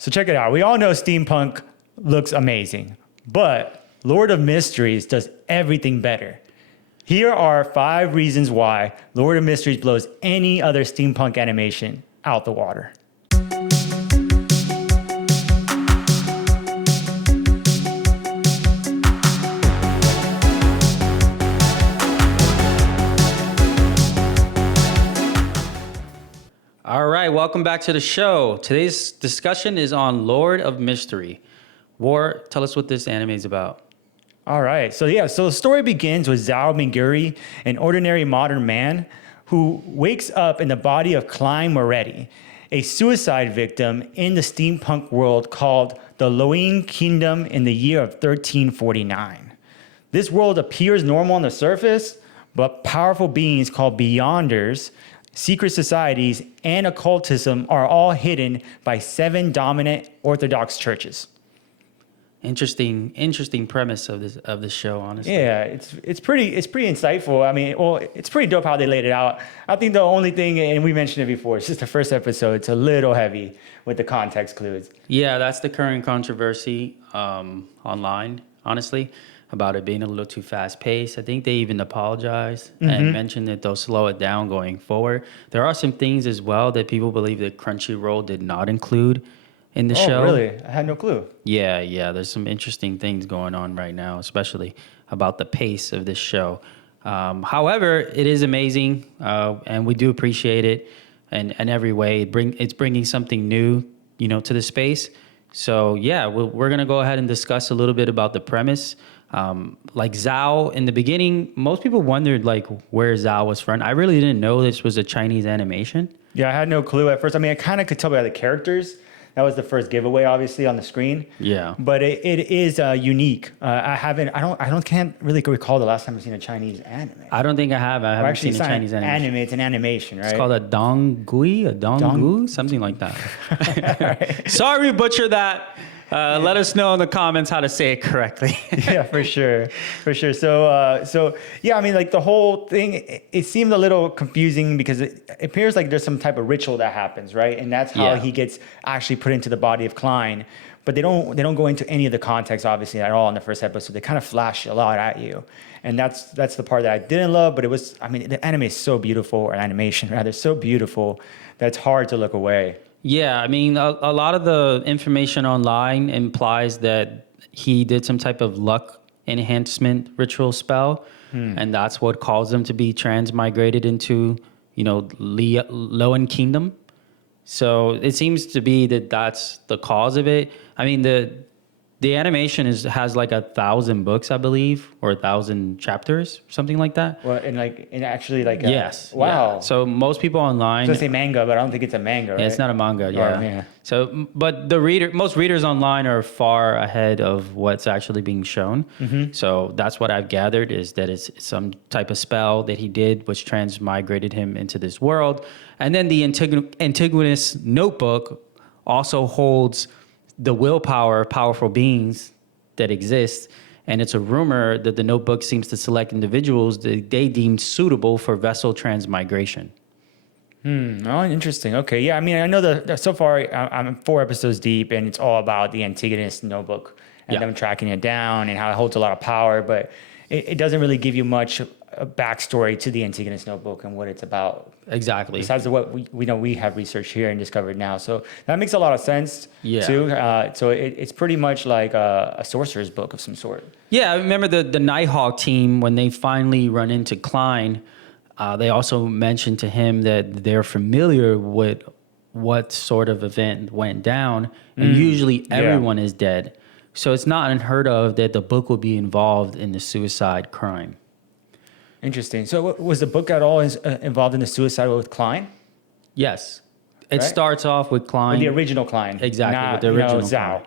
So check it out. We all know steampunk looks amazing, but Lord of Mysteries does everything better. Here are 5 reasons why Lord of Mysteries blows any other steampunk animation out the water. All right, welcome back to the show. Today's discussion is on Lord of Mystery. War, tell us what this anime is about. All right. So the story begins with Zhao Minguri, an ordinary modern man who wakes up in the body of Klein, a suicide victim in the steampunk world called the Loin Kingdom in the year of 1349. This world appears normal on the surface, but powerful beings called Beyonders, secret societies, and occultism are all hidden by 7 dominant Orthodox churches. Interesting premise of this show, honestly. Yeah, it's pretty insightful. I mean, well, it's pretty dope how they laid it out. I think the only thing, and we mentioned it before, it's just the first episode. It's a little heavy with the context clues. Yeah, that's the current controversy online, honestly, about it being a little too fast paced. I think they even apologized and mentioned that they'll slow it down going forward. There are some things as well that people believe that Crunchyroll did not include in the show. Oh, really? I had no clue. Yeah. There's some interesting things going on right now, especially about the pace of this show. However, it is amazing, and we do appreciate it in every way. It's bringing something new, to the space. So yeah, we're gonna go ahead and discuss a little bit about the premise. Like Zhao in the beginning, most people wondered like where Zhao was from. I really didn't know this was a Chinese animation. Yeah, I had no clue at first. I mean, I kind of could tell by the characters. That was the first giveaway, obviously, on the screen. Yeah, but it is unique. I can't really recall the last time I've seen a Chinese anime. I don't think I have. I haven't seen a Chinese anime. It's an animation, right? It's called a Donggu, something like that. Right. Sorry, we butchered that. Let us know in the comments how to say it correctly. Yeah, for sure. So yeah, I mean, like the whole thing, it seemed a little confusing because it appears like there's some type of ritual that happens, right? And that's how he gets actually put into the body of Klein. But they don't go into any of the context, obviously, at all in the first episode. They kind of flash a lot at you. And that's the part that I didn't love, but the anime is so beautiful, or animation rather, so beautiful that it's hard to look away. Yeah, I mean, a lot of the information online implies that he did some type of luck enhancement ritual spell, and that's what caused him to be transmigrated into, Loen Kingdom. So it seems to be that that's the cause of it. I mean, the animation has like 1,000 books, I believe, or 1,000 chapters, something like that. Well, Yes. Wow. Yeah. So most people online. So I say manga, but I don't think it's a manga, right? Yeah, it's not a manga. Yeah. Yeah. So, but most readers online are far ahead of what's actually being shown. Mm-hmm. So that's what I've gathered is that it's some type of spell that he did, which transmigrated him into this world. And then the Antigonus notebook also holds the willpower of powerful beings that exist. And it's a rumor that the notebook seems to select individuals that they deemed suitable for vessel transmigration. Oh, interesting. Okay. Yeah. I mean, I know that so far I'm 4 episodes deep and it's all about the Antigonus notebook and them tracking it down and how it holds a lot of power, but it doesn't really give you much a backstory to the Antigonus notebook and what it's about. Exactly. Besides what we have researched here and discovered now. So that makes a lot of sense too. So it's pretty much like a sorcerer's book of some sort. Yeah. I remember the Nighthawk team, when they finally run into Klein, they also mentioned to him that they're familiar with what sort of event went down. And usually everyone is dead. So it's not unheard of that the book will be involved in the suicide crime. Interesting. So was the book at all involved in the suicide with Klein? Yes. It starts off with Klein. With the original Klein. Exactly, not, with the original Zhao.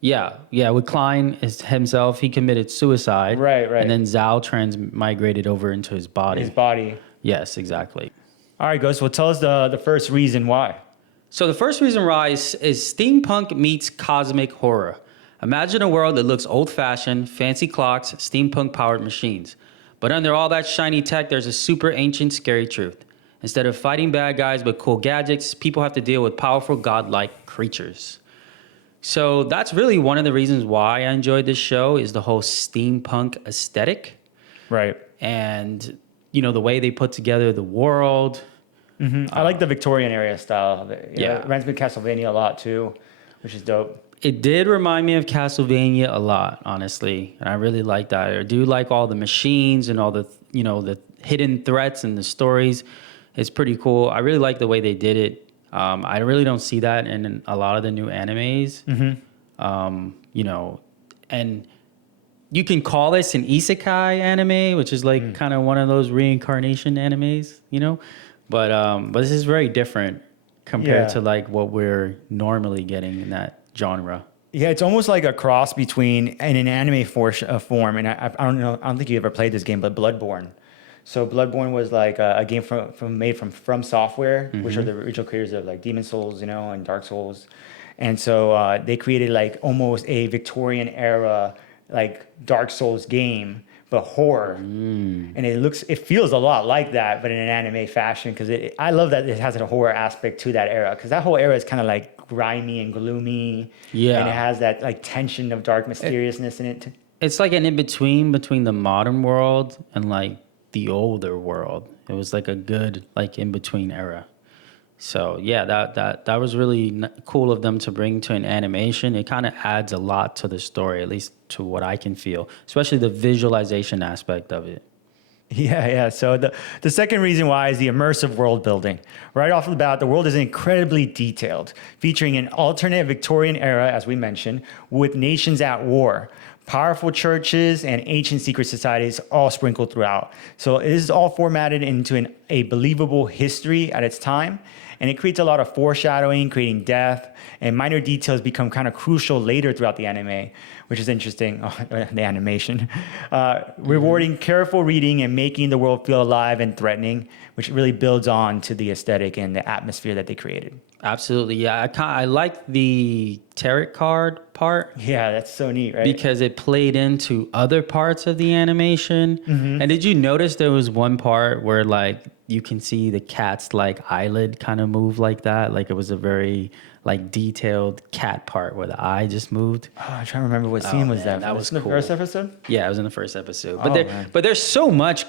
Klein. Yeah. With Klein himself, he committed suicide. Right. And then Zhao transmigrated over into his body. His body. Yes, exactly. All right, Ghost. Well, tell us the first reason why. So the first reason why is steampunk meets cosmic horror. Imagine a world that looks old-fashioned, fancy clocks, steampunk-powered machines. But under all that shiny tech, there's a super ancient, scary truth. Instead of fighting bad guys with cool gadgets, people have to deal with powerful, godlike creatures. So that's really one of the reasons why I enjoyed this show is the whole steampunk aesthetic Right. and, the way they put together the world. I like the Victorian area style of it. Yeah. It reminds me of Castlevania a lot too, which is dope. It did remind me of Castlevania a lot, honestly. And I really like that. I do like all the machines and all the, the hidden threats and the stories. It's pretty cool. I really like the way they did it. I really don't see that in a lot of the new animes. And you can call this an isekai anime, which is like kind of one of those reincarnation animes, but this is very different compared to like what we're normally getting in that genre. Yeah, it's almost like a cross between in an anime form, and I don't know. I don't think you ever played this game, but Bloodborne. So Bloodborne was like a game made from Software, which are the original creators of like Demon Souls, and Dark Souls, and so they created like almost a Victorian era like Dark Souls game, but horror, and it feels a lot like that, but in an anime fashion. Because I love that it has a horror aspect to that era, because that whole era is kind of like grimy and gloomy, and it has that like tension of dark mysteriousness in it. It's like an in-between between the modern world and like the older world. It was like a good like in-between era. So yeah, that was really cool of them to bring to an animation. It kind of adds a lot to the story, at least to what I can feel, especially the visualization aspect of it. Yeah. So the second reason why is the immersive world building. Right off the bat, the world is incredibly detailed, featuring an alternate Victorian era, as we mentioned, with nations at war, powerful churches, and ancient secret societies all sprinkled throughout. So it is all formatted into a believable history at its time, and it creates a lot of foreshadowing, creating depth, and minor details become kind of crucial later throughout the anime, which is interesting, the animation. Rewarding careful reading and making the world feel alive and threatening, which really builds on to the aesthetic and the atmosphere that they created. Absolutely, yeah. I like the tarot card part. Yeah, that's so neat, right? Because it played into other parts of the animation. And did you notice there was one part where like you can see the cat's like eyelid kind of move like that? Like it was a very like detailed cat part where the eye just moved. Oh, I'm trying to remember what scene was that. That was in the cool. first episode? Yeah, it was in the first episode. But there's so much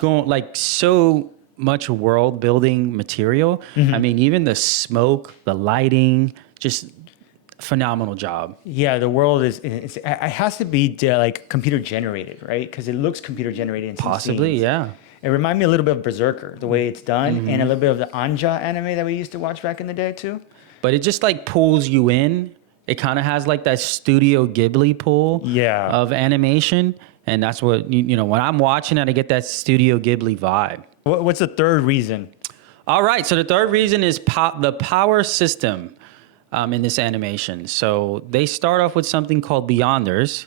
so much world building material. I mean, even the smoke, the lighting, just phenomenal job. Yeah, the world it has to be like computer generated, right? Because it looks computer generated in some Possibly, scenes. yeah. It reminded me a little bit of Berserker, the way it's done, and a little bit of the Anja anime that we used to watch back in the day too. But it just like pulls you in. It kind of has like that Studio Ghibli pull of animation. And that's what, when I'm watching it, I get that Studio Ghibli vibe. What's the third reason? All right. So the third reason is the power system in this animation. So they start off with something called Beyonders,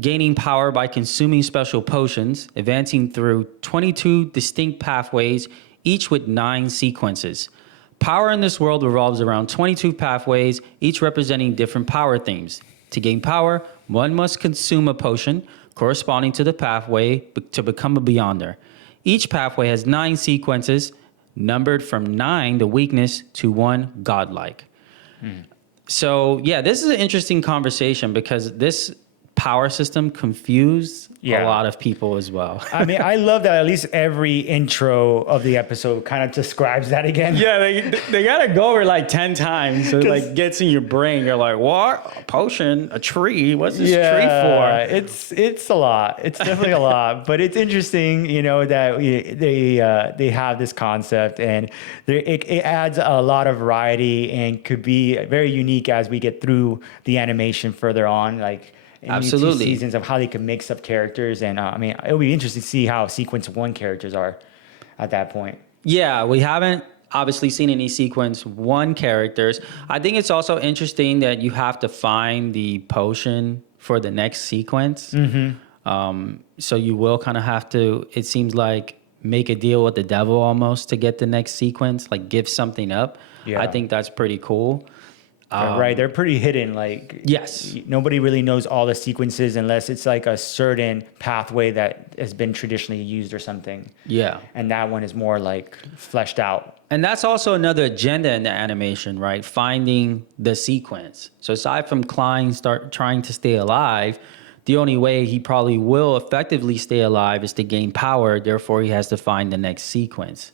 gaining power by consuming special potions, advancing through 22 distinct pathways, each with 9 sequences. Power in this world revolves around 22 pathways, each representing different power themes. To gain power, one must consume a potion corresponding to the pathway to become a Beyonder. Each pathway has 9 sequences, numbered from 9, the weakness, to 1, godlike. So, yeah, this is an interesting conversation because this power system confused a lot of people as well. I mean, I love that at least every intro of the episode kind of describes that again. Yeah, they got to go over like 10 times. So it like gets in your brain. You're like, what? A potion? A tree? What's this tree for? It's a lot. It's definitely a lot. But it's interesting, that they have this concept, and it adds a lot of variety and could be very unique as we get through the animation further on. Like, absolutely, seasons of how they can mix up characters, and it'll be interesting to see how sequence 1 characters are at that point. Yeah, we haven't obviously seen any sequence 1 characters. I think it's also interesting that you have to find the potion for the next sequence. So you will kind of have to, it seems like, make a deal with the devil almost to get the next sequence, like give something up. I think that's pretty cool. Right, they're pretty hidden. Like, Yes. nobody really knows all the sequences unless it's like a certain pathway that has been traditionally used or something. Yeah. And that one is more like fleshed out. And that's also another agenda in the animation, right? Finding the sequence. So aside from Klein start trying to stay alive, the only way he probably will effectively stay alive is to gain power. Therefore, he has to find the next sequence.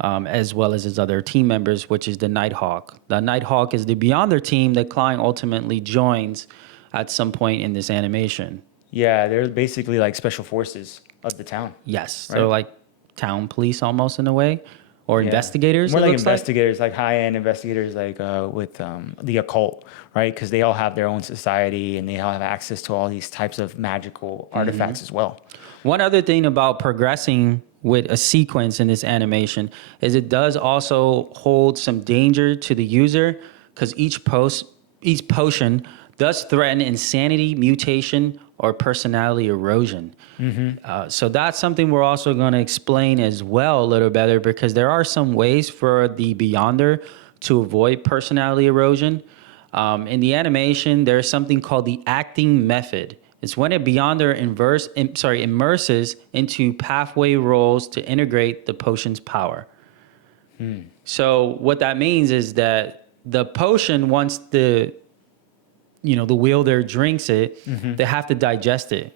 As well as his other team members, which is the Nighthawk. The Nighthawk is the Beyonder team that Klein ultimately joins at some point in this animation. Yeah, they're basically like special forces of the town. Yes, Right. so like town police almost in a way, or investigators. More it like looks investigators, like high-end investigators, like with the occult, right? Because they all have their own society and they all have access to all these types of magical artifacts as well. One other thing about progressing with a sequence in this animation is it does also hold some danger to the user because each potion does threaten insanity, mutation, or personality erosion. So that's something we're also going to explain as well a little better because there are some ways for the Beyonder to avoid personality erosion. In the animation, there's something called the acting method. It's when a Beyonder immerses into pathway roles to integrate the potion's power. So what that means is that the potion, once the wielder drinks it, they have to digest it.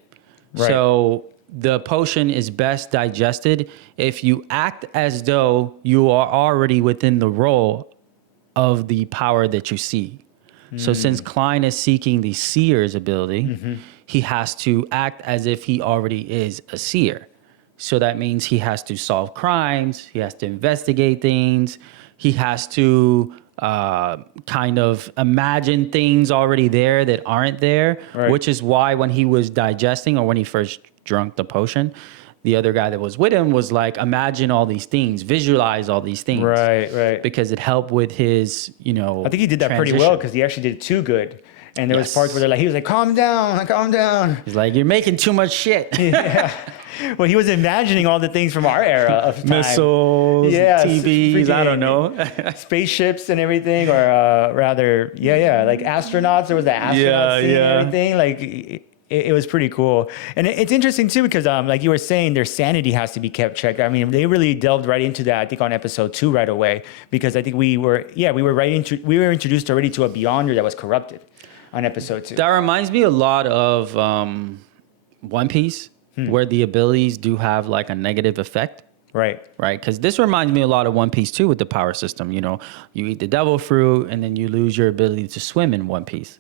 Right. So the potion is best digested if you act as though you are already within the role of the power that you see. So since Klein is seeking the seer's ability, he has to act as if he already is a seer. So that means he has to solve crimes, he has to investigate things, he has to kind of imagine things already there that aren't there, Right. which is why when he was digesting or when he first drank the potion, the other guy that was with him was like, imagine all these things, visualize all these things. Right. Because it helped with his, I think he did that pretty well because he actually did too good. And there was Yes. parts where he was like, calm down, calm down. He's like, you're making too much shit. Yeah. Well, he was imagining all the things from our era of time. Missiles, Yeah, TVs, I don't know. Spaceships and everything, or rather, like astronauts. There was the astronaut scene and everything. Like, it was pretty cool. And it's interesting, too, because like you were saying, their sanity has to be kept checked. I mean, they really delved right into that, I think, on episode 2 right away, because I think we were introduced already to a Beyonder that was corrupted on episode 2. That reminds me a lot of One Piece, where the abilities do have like a negative effect. Right. Because this reminds me a lot of One Piece too with the power system. You eat the devil fruit and then you lose your ability to swim in One Piece.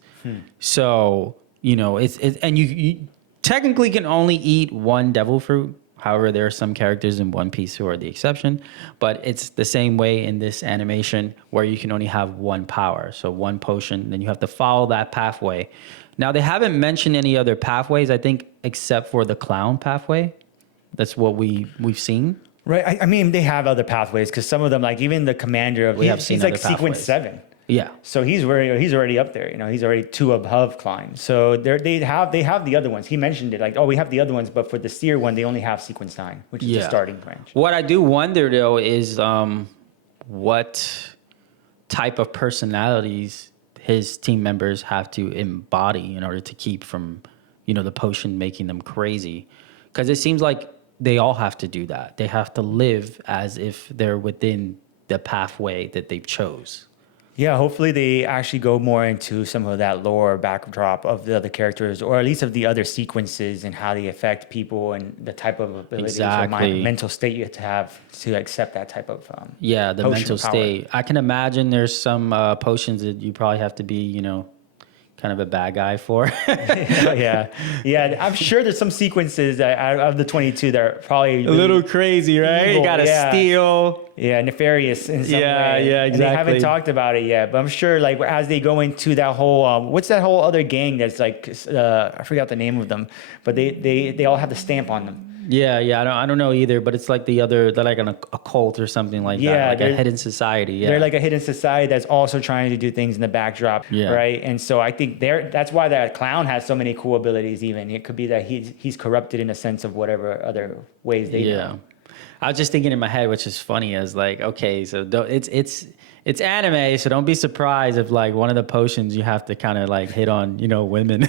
So, and you technically can only eat one devil fruit. However, there are some characters in One Piece who are the exception, but it's the same way in this animation where you can only have one power. So one potion, then you have to follow that pathway. Now, they haven't mentioned any other pathways, I think, except for the clown pathway. That's what we've seen. Right. I mean, they have other pathways because some of them, like even the commander of, he's like sequence 7. Yeah. So he's already up there. He's already 2 above Klein. So they have the other ones. He mentioned it like, oh, we have the other ones, but for the seer one, they only have sequence 9, which is the starting branch. What I do wonder though is what type of personalities his team members have to embody in order to keep from, the potion making them crazy. Because it seems like they all have to do that. They have to live as if they're within the pathway that they've chose. Yeah, hopefully they actually go more into some of that lore backdrop of the other characters, or at least of the other sequences and how they affect people and the type of abilities or mental state you have to accept that type of the mental power. state. I can imagine there's some potions that you probably have to be, kind of a bad guy for. yeah. I'm sure there's some sequences that out of the 22 that are probably a little crazy, right? Evil, You gotta steal. Yeah, nefarious in some way. Yeah, exactly. And they haven't talked about it yet, but I'm sure like as they go into that whole, what's that whole other gang that's like, I forgot the name of them, but they all have the stamp on them. Yeah, I don't know either, but it's like they're like an occult or something like that, like a hidden society. Yeah, they're like a hidden society that's also trying to do things in the backdrop, right? And so I think that's why that clown has so many cool abilities. Even it could be that he's corrupted in a sense of whatever other ways they do. I was just thinking in my head, which is funny, as like, okay, so it's anime, so don't be surprised if like one of the potions you have to kind of like hit on, women.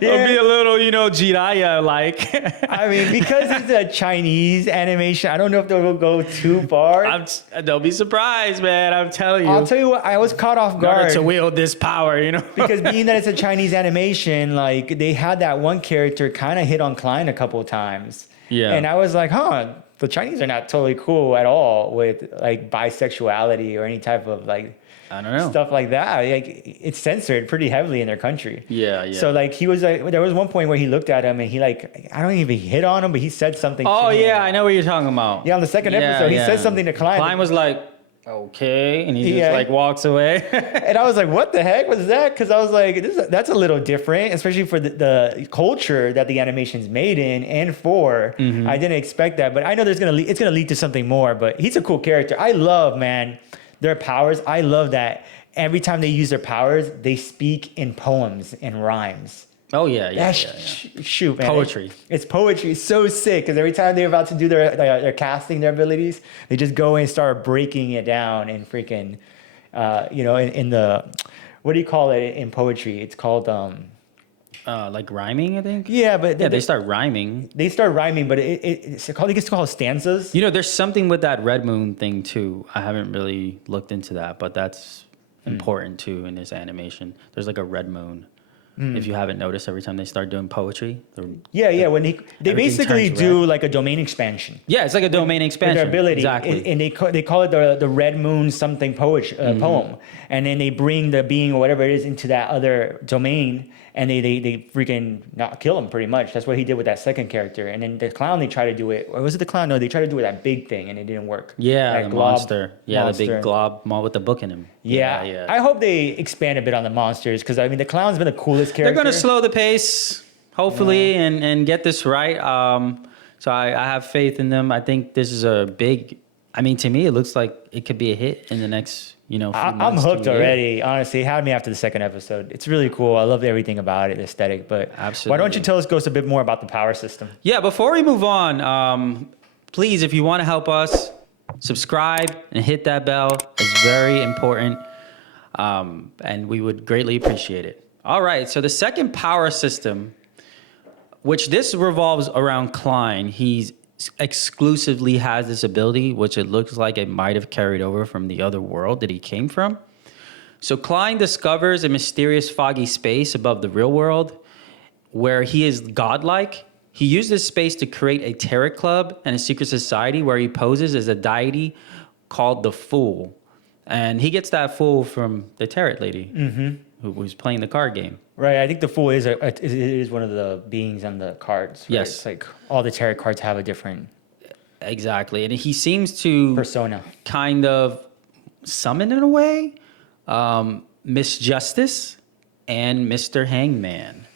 It'll be a little, Jiraiya like. I mean, because it's a Chinese animation, I don't know if they'll go too far. Don't be surprised, man. I'm telling you. I'll tell you what, I was caught off guard to wield this power, because being that it's a Chinese animation, like they had that one character kind of hit on Klein a couple of times. Yeah. And I was like, the Chinese are not totally cool at all with like bisexuality or any type of like, I don't know, stuff like that. Like it's censored pretty heavily in their country. Yeah. So like he was like, there was one point where he looked at him and he like, I don't even hit on him, but he said something. Oh to yeah, him. I know what you're talking about. Yeah, on the second episode, he said something to Klein. Klein was like, okay, and he just like walks away. And I was like, what the heck was that? Because I was like, that's a little different, especially for the culture that the animation's made in and for. Mm-hmm. I didn't expect that, but I know it's gonna lead to something more. But he's a cool character. I love, man, their powers. I love that every time they use their powers, they speak in poems and rhymes. Oh yeah. Shoot, man. Poetry. It's poetry. It's so sick because every time they're about to do their casting their abilities, they just go and start breaking it down and freaking, in the, what do you call it in poetry? It's called like rhyming, I think. Yeah, but they start rhyming. They start rhyming, but it's called stanzas. There's something with that red moon thing too. I haven't really looked into that, but that's important too in this animation. There's like a red moon. If you haven't noticed, every time they start doing poetry, when they basically do like a domain expansion. Yeah, it's like a domain expansion. With their ability, exactly. And they call it the red moon something poem, and then they bring the being or whatever it is into that other domain, and they freaking not kill him pretty much. That's what he did with that second character. And then the clown, they try to do it. Or was it the clown? No, they tried to do it that big thing, and it didn't work. Yeah, that the monster. Yeah, the big glob with the book in him. Yeah. I hope they expand a bit on the monsters because I mean the clown's been the coolest character. They're gonna slow the pace, hopefully, and get this right. So I have faith in them. I think this is a big. I mean, to me, it looks like it could be a hit in the next. Few months. I'm hooked already. Honestly, it had me after the second episode. It's really cool. I love everything about it, the aesthetic. But absolutely. Why don't you tell us, Ghost, a bit more about the power system? Yeah. Before we move on, please, if you want to help us, subscribe and hit that bell. It's very important, and we would greatly appreciate it. All right. So the second power system, which this revolves around Klein, he's exclusively has this ability, which it looks like it might have carried over from the other world that he came from. So Klein discovers a mysterious foggy space above the real world where he is godlike. He used this space to create a tarot club and a secret society where he poses as a deity called the Fool. And he gets that fool from the tarot lady who was playing the card game. Right, I think the Fool is one of the beings on the cards. Right? Yes. It's like all the tarot cards have a different... Exactly, and he seems to... persona. Kind of summon in a way, Miss Justice and Mr. Hangman.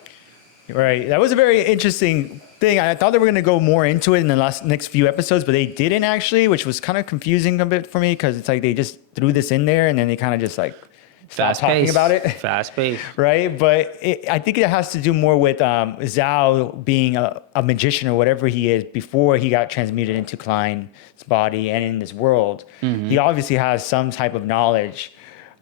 Right, that was a very interesting thing. I thought they were going to go more into it in the next few episodes, but they didn't actually, which was kind of confusing a bit for me because it's like they just threw this in there and then they kind of just like... Fast talking pace. about it. Fast pace. Right? But I think it has to do more with Zhao being a magician or whatever he is before he got transmuted into Klein's body and in this world. Mm-hmm. He obviously has some type of knowledge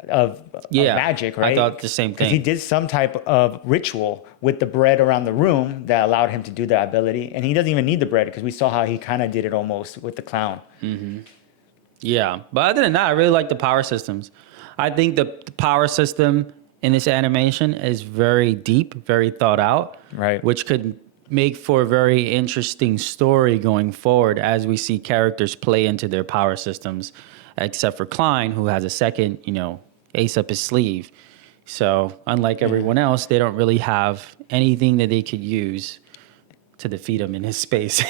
of magic, right? I thought the same thing. Because he did some type of ritual with the bread around the room that allowed him to do that ability. And he doesn't even need the bread because we saw how he kind of did it almost with the clown. Mm-hmm. Yeah. But other than that, I really like the power systems. I think the power system in this animation is very deep, very thought out, right? Which could make for a very interesting story going forward as we see characters play into their power systems, except for Klein, who has a second, ace up his sleeve. So unlike everyone else, they don't really have anything that they could use to defeat him in his space.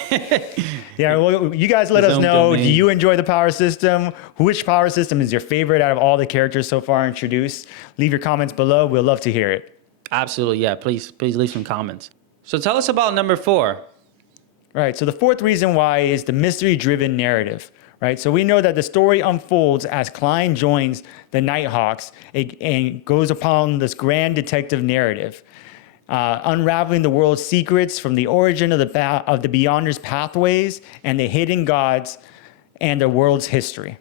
Yeah, well, you guys let us know. Domain. Do you enjoy the power system? Which power system is your favorite out of all the characters so far introduced? Leave your comments below. We'll love to hear it. Absolutely, yeah. Please leave some comments. So tell us about number 4. Right, so the fourth reason why is the mystery-driven narrative. Right, so we know that the story unfolds as Klein joins the Nighthawks and goes upon this grand detective narrative. unraveling the world's secrets from the origin of the Beyonders' pathways and the hidden gods and the world's history.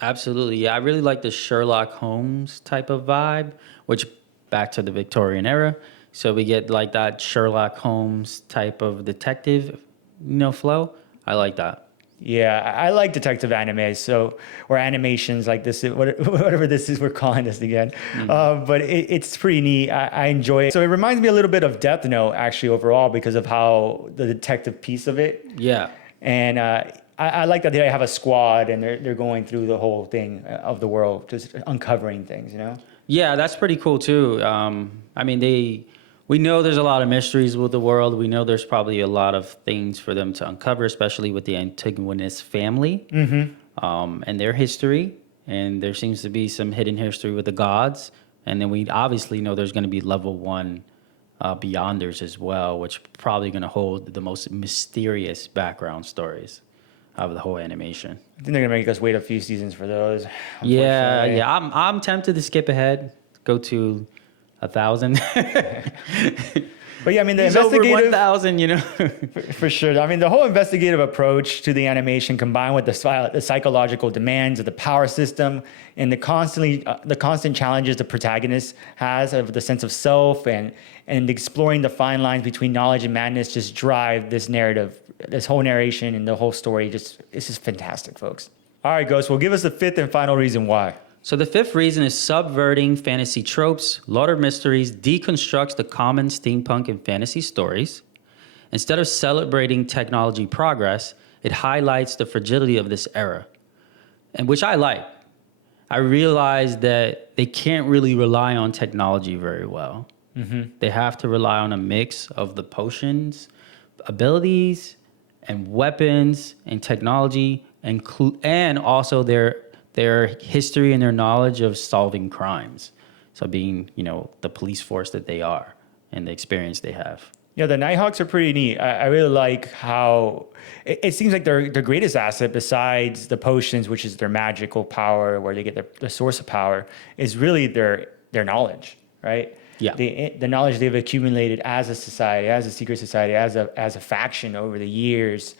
Absolutely. Yeah, I really like the Sherlock Holmes type of vibe, which back to the Victorian era. So we get like that Sherlock Holmes type of detective, flow. I like that. Yeah, I like detective anime, or animations like this, whatever this is, we're calling this again. But it's pretty neat. I enjoy it. So it reminds me a little bit of Death Note, actually, overall, because of how the detective piece of it. Yeah. And I like that they have a squad and they're going through the whole thing of the world, just uncovering things, Yeah, that's pretty cool too. We know there's a lot of mysteries with the world. We know there's probably a lot of things for them to uncover, especially with the Antigonus family and their history. And there seems to be some hidden history with the gods. And then we obviously know there's going to be level 1 Beyonders as well, which are probably going to hold the most mysterious background stories of the whole animation. I think they're gonna make us wait a few seasons for those. Yeah. I'm tempted to skip ahead, go to 1,000. But yeah, I mean, the He's over investigative 1,000, for sure. I mean, the whole investigative approach to the animation, combined with the psychological demands of the power system and the constant challenges the protagonist has of the sense of self and exploring the fine lines between knowledge and madness, just drive this narrative, this whole narration and the whole story. It's just fantastic, folks. All right, Ghost. Well, give us the 5th and final reason why. So the 5th reason is subverting fantasy tropes. Lord of Mysteries deconstructs the common steampunk and fantasy stories. Instead of celebrating technology progress, it highlights the fragility of this era, and which I like. I realized that they can't really rely on technology very well. They have to rely on a mix of the potions, abilities, and weapons and technology, and also their history and their knowledge of solving crimes. So being, the police force that they are and the experience they have. Yeah, the Nighthawks are pretty neat. I really like how it seems like their greatest asset, besides the potions, which is their magical power, where they get the source of power, is really their knowledge, right? Yeah. The knowledge they've accumulated as a society, as a secret society, as a faction over the years.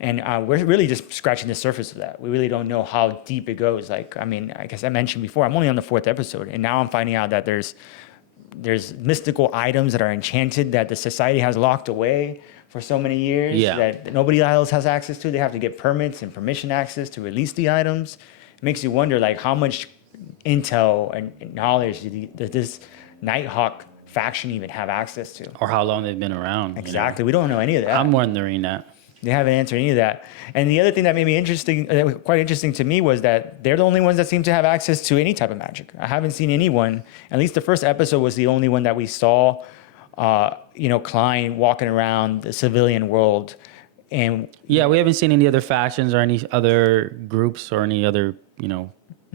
And we're really just scratching the surface of that. We really don't know how deep it goes. I guess I mentioned before, I'm only on the 4th episode, and now I'm finding out that there's mystical items that are enchanted that the society has locked away for so many years that nobody else has access to. They have to get permits and permission access to release the items. It makes you wonder, how much intel and knowledge does this Nighthawk faction even have access to? Or how long they've been around. Exactly. We don't know any of that. I'm wondering that. They haven't answered any of that. And the other thing that made me quite interesting to me, was that they're the only ones that seem to have access to any type of magic. I haven't seen anyone, at least the first episode was the only one that we saw, Klein walking around the civilian world. And yeah, we haven't seen any other factions or any other groups or any other,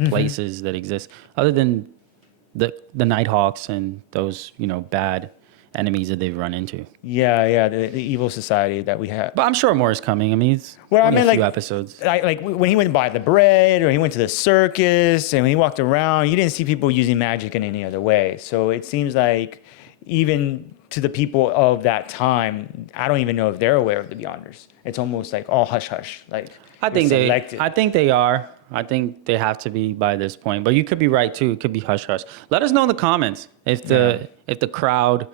places that exist other than the Nighthawks and those, bad enemies that they've run into. The evil society that we have. But I'm sure more is coming. I mean, it's a few episodes. Like when he went to buy the bread, or he went to the circus, and when he walked around, you didn't see people using magic in any other way. So it seems like even to the people of that time, I don't even know if they're aware of the Beyonders. It's almost like all hush hush. I think they are. I think they have to be by this point. But you could be right too. It could be hush hush. Let us know in the comments if the crowd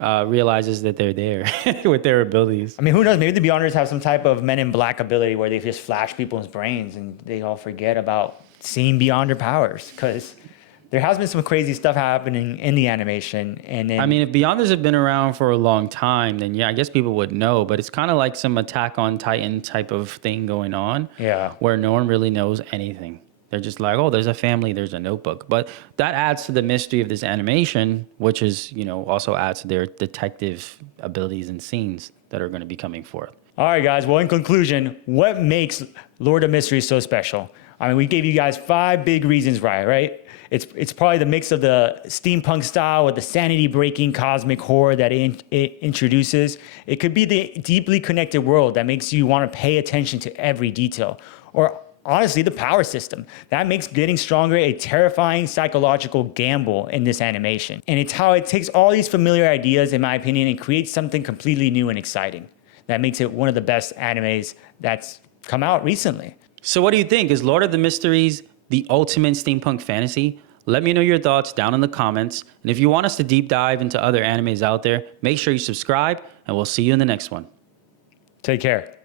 realizes that they're there with their abilities. I mean, who knows? Maybe the Beyonders have some type of Men in Black ability where they just flash people's brains and they all forget about seeing beyond their powers, because there has been some crazy stuff happening in the animation. And then, I mean, if Beyonders have been around for a long time, then I guess people would know. But it's kind of like some Attack on Titan type of thing going on, where no one really knows anything. They're just like, oh, there's a family, there's a notebook. But that adds to the mystery of this animation, which is, also adds to their detective abilities and scenes that are going to be coming forth. All right, guys. Well, in conclusion, what makes Lord of Mysteries so special? I mean, we gave you guys 5 big reasons why, right? It's probably the mix of the steampunk style with the sanity-breaking cosmic horror that it introduces. It could be the deeply connected world that makes you want to pay attention to every detail. Or honestly the power system. That makes getting stronger a terrifying psychological gamble in this animation. And it's how it takes all these familiar ideas, in my opinion, and creates something completely new and exciting. That makes it one of the best animes that's come out recently. So what do you think? Is Lord of the Mysteries the ultimate steampunk fantasy? Let me know your thoughts down in the comments. And if you want us to deep dive into other animes out there, make sure you subscribe, and we'll see you in the next one. Take care.